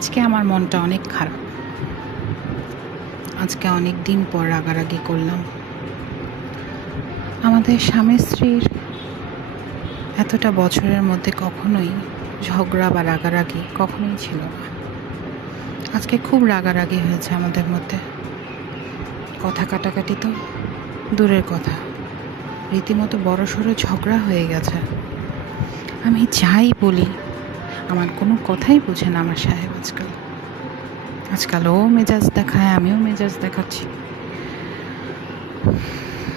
আজকে আমার মনটা অনেক খারাপ। আজকে অনেক দিন পর রাগারাগি করলাম। আমাদের স্বামী স্ত্রীর এতটা বছরের মধ্যে কখনোই ঝগড়া বা রাগারাগি কখনোই ছিল না। আজকে খুব রাগারাগি হয়েছে আমাদের মধ্যে। কথা কাটাকাটি তো দূরের কথা। রীতিমতো বড় সড়ো ঝগড়া হয়ে গেছে। আমি যাই বলি আমার কোনো কথাই বোঝে না আমার সাহেব আজকাল। আজকাল ও মেজাজ দেখায়, আমিও মেজাজ দেখাচ্ছি।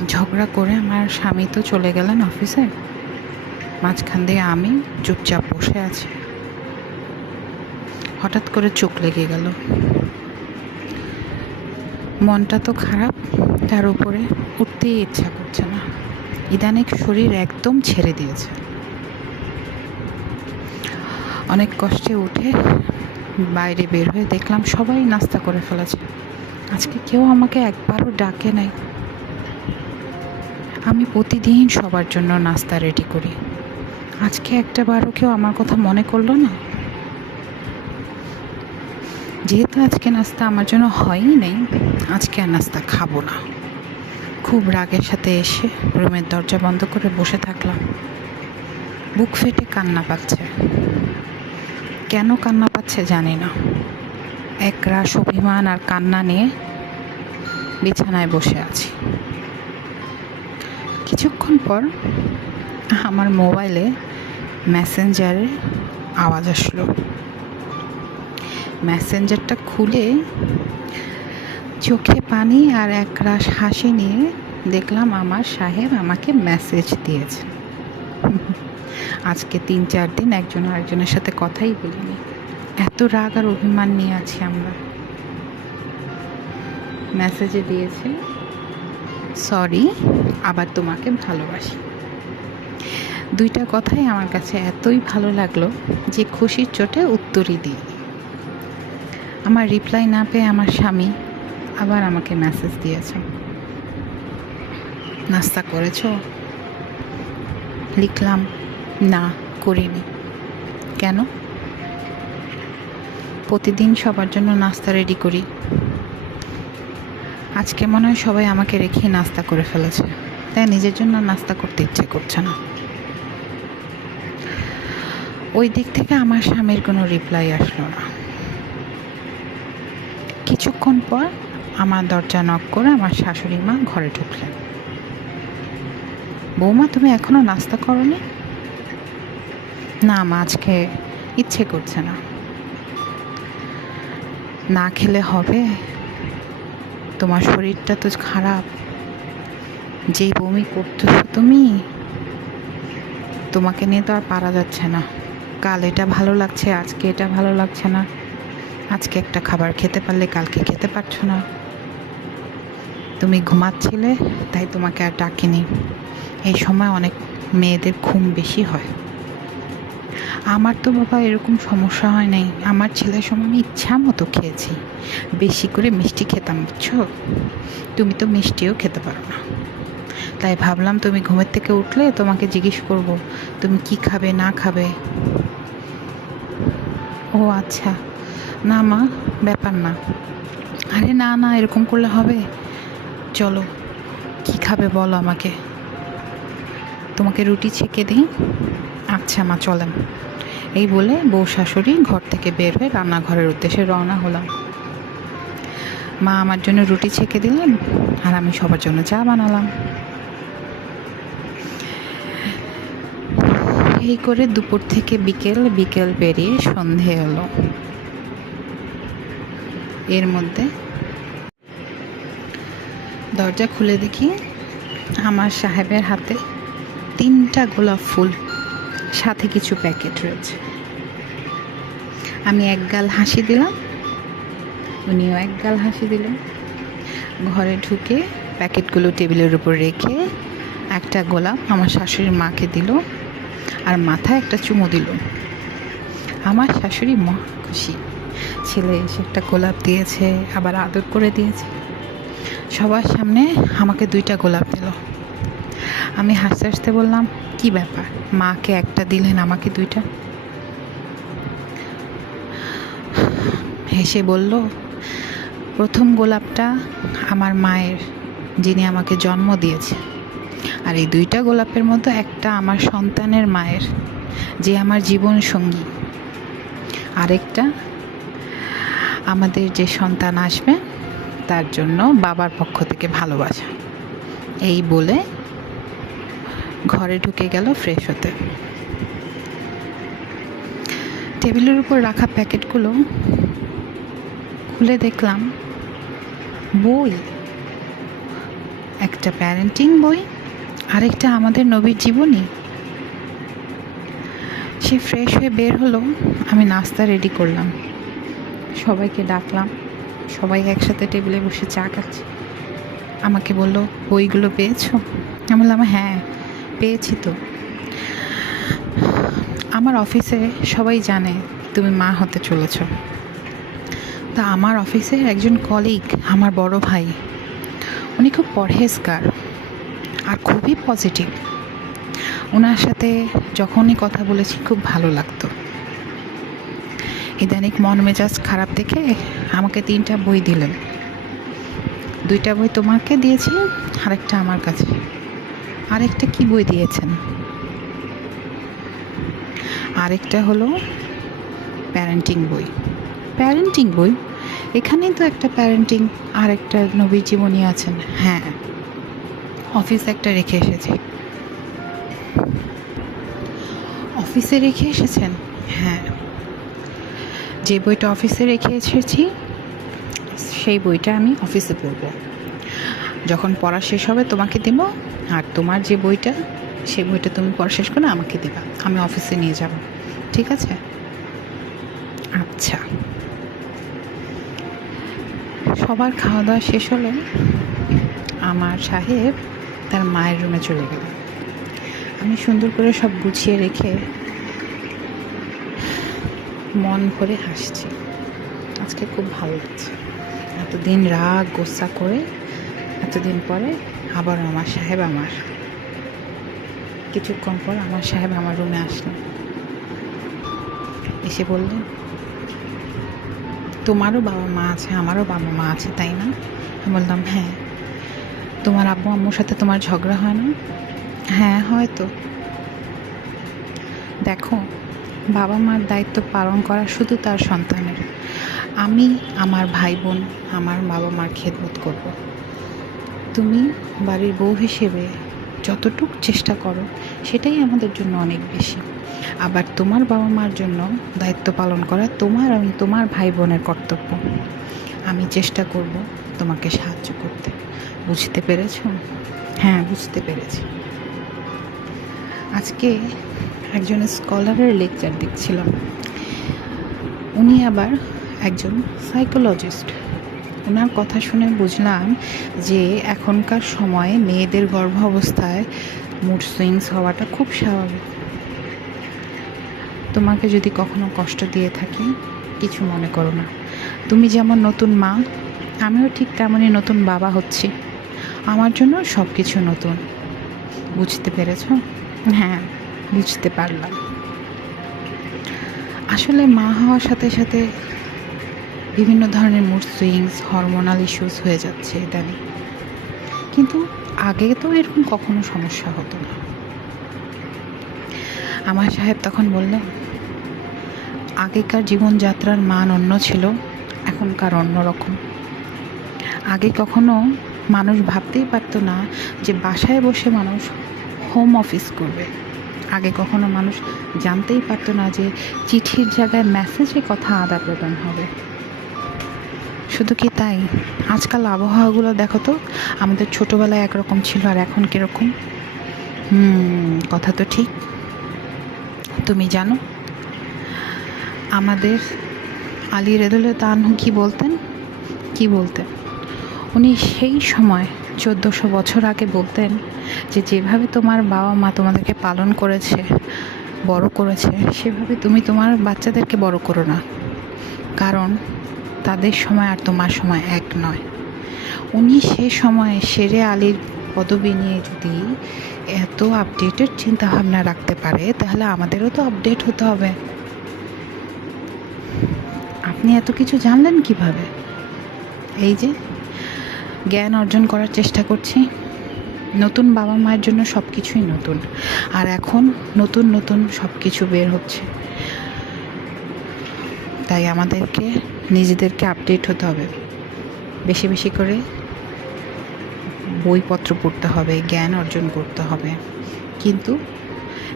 ঝগড়া করে আমার স্বামী তো চলে গেলেন অফিসে। মাঝখান দিয়ে আমি চুপচাপ বসে আছি। হঠাৎ করে চোখ লেগে গেল। মনটা তো খারাপ, তার উপরে উঠতেই ইচ্ছা করছে না। ইদানিক শরীর একদম ছেড়ে দিয়েছে। অনেক কষ্টে উঠে বাইরে বের হয়ে দেখলাম সবাই নাস্তা করে ফেলেছে। আজকে কেউ আমাকে একবারও ডাকে নাই। আমি প্রতিদিন সবার জন্য নাস্তা রেডি করি। আজকে একটা বারও কেউ আমার কথা মনে করল না? যেহেতু আজকে নাস্তা আমার জন্য হয়ই নেই, আজকে আর নাস্তা খাব না। খুব রাগের সাথে এসে রুমের দরজা বন্ধ করে বসে থাকলাম। বুক ফেটে কান্না পাচ্ছে। কেন কান্না পাচ্ছে জানি না। এক রাস অভিমান আর কান্না নিয়ে বিছানায় বসে আছি। কিছুক্ষণ পর আমার মোবাইলে মেসেঞ্জারে আওয়াজ আসলো। মেসেঞ্জারটা খুলে চোখে পানি আর এক রাস হাসি নিয়ে দেখলাম আমার সাহেব আমাকে মেসেজ দিয়েছে। আজকে তিন, চার দিন একজন আরেকজনের সাথে কথাই বলিনি। এত রাগ আর অভিমান নিয়ে আছি আমরা। মেসেজে দিয়েছে সরি আবার তোমাকে ভালোবাসি। দুইটা কথাই আমার কাছে এতই ভালো লাগল যে খুশির চোটে উত্তরই দিই আমার রিপ্লাই না পেয়ে আমার স্বামী আবার আমাকে মেসেজ দিয়েছে। নাস্তা করেছ? লিখলাম না, করিনি। কেন? প্রতিদিন সবার জন্য নাস্তা রেডি করি। আজকে মনে হয় সবাই আমাকে রেখে নাস্তা করে ফেলেছে। তাই নিজের জন্য নাস্তা করতে ইচ্ছে করছে না। ওই দিক থেকে আমার স্বামীর কোনো রিপ্লাই আসলো না। কিছুক্ষণ পর আমার দরজা নক করে আমার শাশুড়ি মা ঘরে ঢুকলেন। বৌমা, তুমি এখনও নাস্তা করনি? না মা আজকে ইচ্ছে করছে না। না খেলে হবে। তোমার শরীরটা তো খারাপ। যেই বমি করতেছো তুমি, তোমাকে নিয়ে তো আর পারা যাচ্ছে না। কাল এটা ভালো লাগছে, আজকে এটা ভালো লাগছে না। আজকে একটা খাবার খেতে পারলে কালকে খেতে পারছ না। তুমি ঘুমাচ্ছিলে, তাই তোমাকে আর ডাকিনি। এই সময় অনেক মেয়েদের ঘুম বেশি হয়। আমার তো বাবা এরকম সমস্যা হয় নাই। আমার ছেলের সময় আমি ইচ্ছা মতো খেয়েছি। বেশি করে মিষ্টি খেতাম, বুঝছ? তুমি তো মিষ্টিও খেতে পারো না। তাই ভাবলাম তুমি ঘুমের থেকে উঠলে তোমাকে জিজ্ঞেস করব, তুমি কি খাবে, না খাবে? ও আচ্ছা। না মা, ব্যাপার না। আরে না না, এরকম করলে হবে। চলো, কি খাবে বলো আমাকে। তোমাকে রুটি ছেঁকে দিই। আচ্ছা মা, চলেন। এই বলে বউ শাশুড়ি ঘর থেকে বের হয়ে রান্নাঘরের উদ্দেশ্যে রওনা হলাম। মা আমার জন্য রুটি ছেঁকে দিলেন আর আমি সবার জন্য চা বানালাম। এই করে দুপুর থেকে বিকেল বিকেল পেরিয়ে সন্ধে এলো এর মধ্যে দরজা খুলে দেখি আমার সাহেবের হাতে তিনটা গোলাপ ফুল সাথে কিছু প্যাকেট রয়েছে। আমি এক গাল হাসি দিলাম। উনিও এক গাল হাসি দিলেন। ঘরে ঢুকে প্যাকেটগুলো টেবিলের উপর রেখে একটা গোলাপ আমার শাশুড়ির মাকে দিল আর মাথায় একটা চুমু দিল। আমার শাশুড়ি মা খুশি। ছেলে এসে একটা গোলাপ দিয়েছে, আবার আদর করে দিয়েছে। সবার সামনে আমাকে দুইটা গোলাপ দিল। আমি হাসতে হাসতে বললাম কি ব্যাপার? মাকে একটা দিলেন, আমাকে দুইটা? হেসে বলল, প্রথম গোলাপটা আমার মায়ের, যিনি আমাকে জন্ম দিয়েছে আর এই দুইটা গোলাপের মতো একটা আমার সন্তানের মায়ের, যে আমার জীবন সঙ্গী। আরেকটা আমাদের যে সন্তান আসবে, তার জন্য বাবার পক্ষ থেকে ভালোবাসা। এই বলে ঘরে ঢুকে গেল ফ্রেশ হতে। টেবিলের উপর রাখা প্যাকেটগুলো খুলে দেখলাম, বই, একটা প্যারেন্টিং বই, আরেকটা আমাদের নবীর জীবনী। সে ফ্রেশ হয়ে বের হলো, আমি নাস্তা রেডি করলাম। সবাইকে ডাকলাম, সবাই একসাথে টেবিলে বসে চা খাচ্ছে। আমাকে বলল, বইগুলো পেয়েছ? আমি বললাম হ্যাঁ। পেয়েছি তো। আমার অফিসে সবাই জানে তুমি মা হতে চলেছ। তা আমার অফিসে একজন কলিগ আমার বড় ভাই। উনি খুব পরহেজগার আর খুবই পজিটিভ ওনার সাথে যখনই কথা বলেছি, খুব ভালো লাগতো। ইদানিক মন মেজাজ খারাপ দেখে আমাকে তিনটা বই দিলেন। দুইটা বই তোমাকে দিয়েছি আরেকটা আমার কাছে। আরেকটা কি বই দিয়েছেন? আরেকটা হলো প্যারেন্টিং বই। প্যারেন্টিং বই? এখানেই তো একটা প্যারেন্টিং আর একটা নবীর জীবনী আছেন। হ্যাঁ অফিসে একটা রেখে এসেছি। অফিসে রেখে এসেছেন? হ্যাঁ। যে বইটা অফিসে রেখে এসেছি, সেই বইটা আমি অফিসে পড়ব। যখন পড়া শেষ হবে, তোমাকে দেব আর তোমার যে বইটা সেই বইটা তুমি পড়া শেষ করে আমাকে দেবা। আমি অফিসে নিয়ে যাব। ঠিক আছে? আচ্ছা। সবার খাওয়া দাওয়া শেষ হলে আমার সাহেব তার মায়ের রুমে চলে গেল। আমি সুন্দর করে সব গুছিয়ে রেখে মন ভরে হাসছি। আজকে খুব ভালো লাগছে। এতদিন রাগ, গোসা করে, এতদিন পরে আবার আমার সাহেব আমার। কিছুক্ষণ পর আমার সাহেব আমার রুমে আসলেন এসে বললেন, তোমারও বাবা মা আছে, আমারও বাবা মা আছে, তাই না? আমি বললাম হ্যাঁ। তোমার আব্বু আম্মুর সাথে তোমার ঝগড়া হয় না? হ্যাঁ হয়তো দেখো, বাবা মার দায়িত্ব পালন করা শুধু তার সন্তানের। আমি আমার ভাই বোন, আমার বাবা মার খেদমত করব। তুমি বাড়ির বউ হিসেবে যতটুক চেষ্টা করো, সেটাই আমাদের জন্য অনেক বেশি। আবার তোমার বাবা মার জন্য দায়িত্ব পালন করা তোমার এবং তোমার ভাই বোনের কর্তব্য। আমি চেষ্টা করব তোমাকে সাহায্য করতে। বুঝতে পেরেছ? হ্যাঁ বুঝতে পেরেছি। আজকে একজন স্কলারের লেকচার দেখছিলাম। উনি আবার একজন সাইকোলজিস্ট। ওনার কথা শুনে বুঝলাম যে এখনকার সময়ে মেয়েদের গর্ভাবস্থায় মুড সুইংস হওয়াটা খুব স্বাভাবিক। তোমাকে যদি কখনো কষ্ট দিয়ে থাকি, কিছু মনে করো না। তুমি যেমন নতুন মা, আমিও ঠিক তেমনই নতুন বাবা হচ্ছি। আমার জন্য সব কিছু নতুন। বুঝতে পেরেছ? হ্যাঁ বুঝতে পারলাম। আসলে মা হওয়ার সাথে সাথে বিভিন্ন ধরনের মুড সুইংস হরমোনাল ইস্যুস হয়ে যাচ্ছে ইদানিং। কিন্তু আগে তো এরকম কখনো সমস্যা হতো না। আমার সাহেব তখন বললেন, আগেকার জীবনযাত্রার মান অন্য ছিল, এখনকার অন্যরকম। আগে কখনো মানুষ ভাবতেই পারতো না যে বাসায় বসে মানুষ হোম অফিস করবে। আগে কখনো মানুষ জানতেই পারতো না যে চিঠির জায়গায় মেসেজে কথা আদান প্রদান হবে। শুধু কি তাই? আজকাল আবহাওয়াগুলো দেখো তো, আমাদের ছোটোবেলায় একরকম ছিল আর এখন কীরকম? হুম, কথা তো ঠিক। তুমি জানো, আমাদের আলী রেদুল তানহু কি বলতেন? কি বলতেন? উনি সেই সময় চোদ্দোশো বছর আগে বলতেন যে, যেভাবে তোমার বাবা মা তোমাদেরকে পালন করেছে, বড় করেছে, সেভাবে তুমি তোমার বাচ্চাদেরকে বড় করো না। কারণ তাদের সময় আর তোমার সময় এক নয়। উনি সে সময় শেরে আলীর পদবি নিয়ে যদি এত আপডেটেড চিন্তাভাবনা রাখতে পারে, তাহলে আমাদেরও তো আপডেট হতে হবে। আপনি এত কিছু জানলেন কীভাবে? এই যে, জ্ঞান অর্জন করার চেষ্টা করছি। নতুন বাবা মায়ের জন্য সব কিছুই নতুন। আর এখন নতুন নতুন সব কিছু বের হচ্ছে। তাই আমাদেরকে নিজেদেরকে আপডেট হতে হবে। বেশি বেশি করে বইপত্র পড়তে হবে, জ্ঞান অর্জন করতে হবে। কিন্তু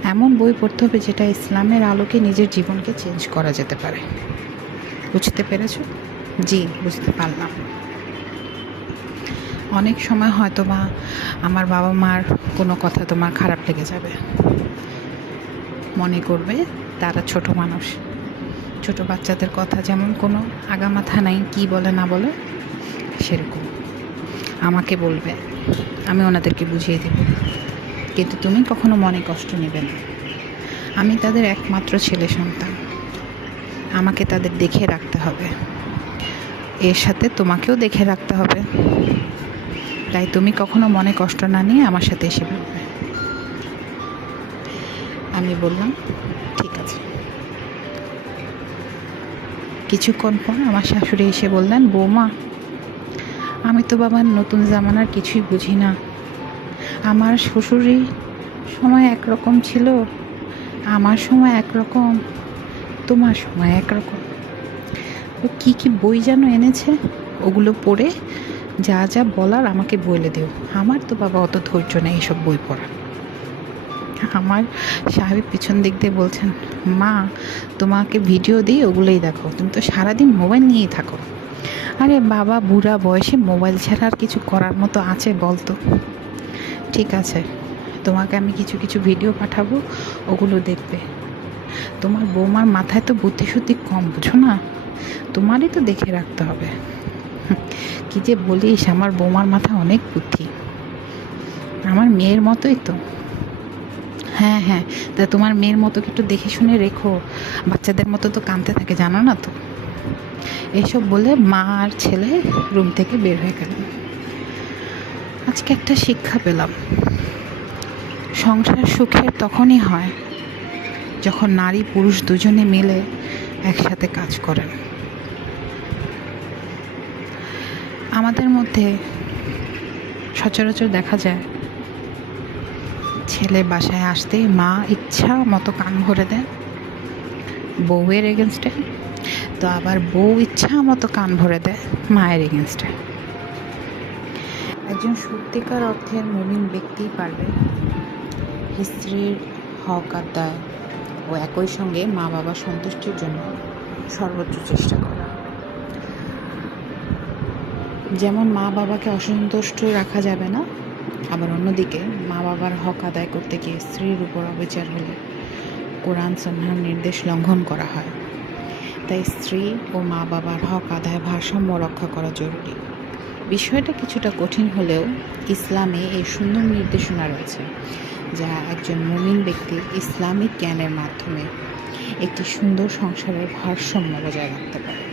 এমন বই পড়তে হবে যেটা ইসলামের আলোকে নিজের জীবনকে চেঞ্জ করা যেতে পারে। বুঝতে পেরেছ? জি, বুঝতে পারলাম। অনেক সময় হয়তো বা আমার বাবা মার কোনো কথা তোমার খারাপ লেগে যাবে। মনে করবে তারা ছোট মানুষ। ছোট বাচ্চাদের কথা যেমন কোনো আগামাথা নাই, কি বলে না বলে, সেরকম। আমাকে বলবে, আমি ওনাদেরকে বুঝিয়ে দেব। কিন্তু তুমি কখনো মনে কষ্ট নেবে না। আমি তাদের একমাত্র ছেলে সন্তান। আমাকে তাদের দেখে রাখতে হবে। এর সাথে তোমাকেও দেখে রাখতে হবে। তাই তুমি কখনো মনে কষ্ট না নিয়ে আমার সাথে এসে আমি বললাম কিছুক্ষণ পর আমার শাশুড়ি এসে বললেন, বৌমা, আমি তো বাবার নতুন জামানার কিছুই বুঝি না। আমার শ্বশুরই সময় একরকম ছিল, আমার সময় একরকম, তোমার সময় একরকম। ও কী কী বই যেন এনেছে, ওগুলো পড়ে যা যা বলার আমাকে বলে দিও। আমার তো বাবা অত ধৈর্য নেই এসব বই পড়া আমার সাহেব পিছন দিক দিয়ে বলছেন, মা, তোমাকে ভিডিও দিই, ওগুলোই দেখো। তুমি তো সারাদিন মোবাইল নিয়েই থাকো। আরে বাবা, বুড়া বয়সে মোবাইল ছাড়া আর কিছু করার মতো আছে বলতো। ঠিক আছে, তোমাকে আমি কিছু কিছু ভিডিও পাঠাবো, ওগুলো দেখবে। তোমার বৌমার মাথায় তো বুদ্ধি শুদ্ধি কম, বুঝো না? তোমারই তো দেখে রাখতে হবে। কী যে বলিস, আমার বৌমার মাথা অনেক বুদ্ধি। আমার মেয়ের মতোই তো। হ্যাঁ হ্যাঁ। তা তোমার মেয়ের মতো একটু দেখে শুনে রেখো। বাচ্চাদের মতো তো কাঁদতে থাকে, জানো না তো? এসব বলে মা আর ছেলে রুম থেকে বের হয়ে গেলেন আজকে একটা শিক্ষা পেলাম। সংসার সুখের তখনই হয় যখন নারী পুরুষ দুজনে মিলে একসাথে কাজ করেন। আমাদের মধ্যে সচরাচর দেখা যায় ছেলে বাসায় আসতেই মা ইচ্ছা মতো কান ভরে দেয় বউয়ের এগেনস্টে তো আবার বউ ইচ্ছা মতো কান ভরে দেয় মায়ের এগেনস্টে একজন সত্যিকার অর্থের মমিন ব্যক্তিই পারবে স্ত্রীর হক আদায় ও একই সঙ্গে মা বাবা সন্তুষ্টির জন্য সর্বোচ্চ চেষ্টা করা। যেমন মা বাবাকে অসন্তুষ্ট রাখা যাবে না আবার অন্যদিকে মা বাবার হক আদায় করতে গিয়ে স্ত্রীর উপর অবিচার হলে কোরআন সন্ন্যার নির্দেশ লঙ্ঘন করা হয়। তাই স্ত্রী ও মা বাবার হক আদায় ভারসাম্য রক্ষা করা জরুরি। বিষয়টা কিছুটা কঠিন হলেও ইসলামে এই সুন্দর নির্দেশনা রয়েছে, যা একজন মুমিন ব্যক্তি ইসলামিক জ্ঞানের মাধ্যমে একটি সুন্দর সংসারের ভারসাম্য বজায় রাখতে পারে।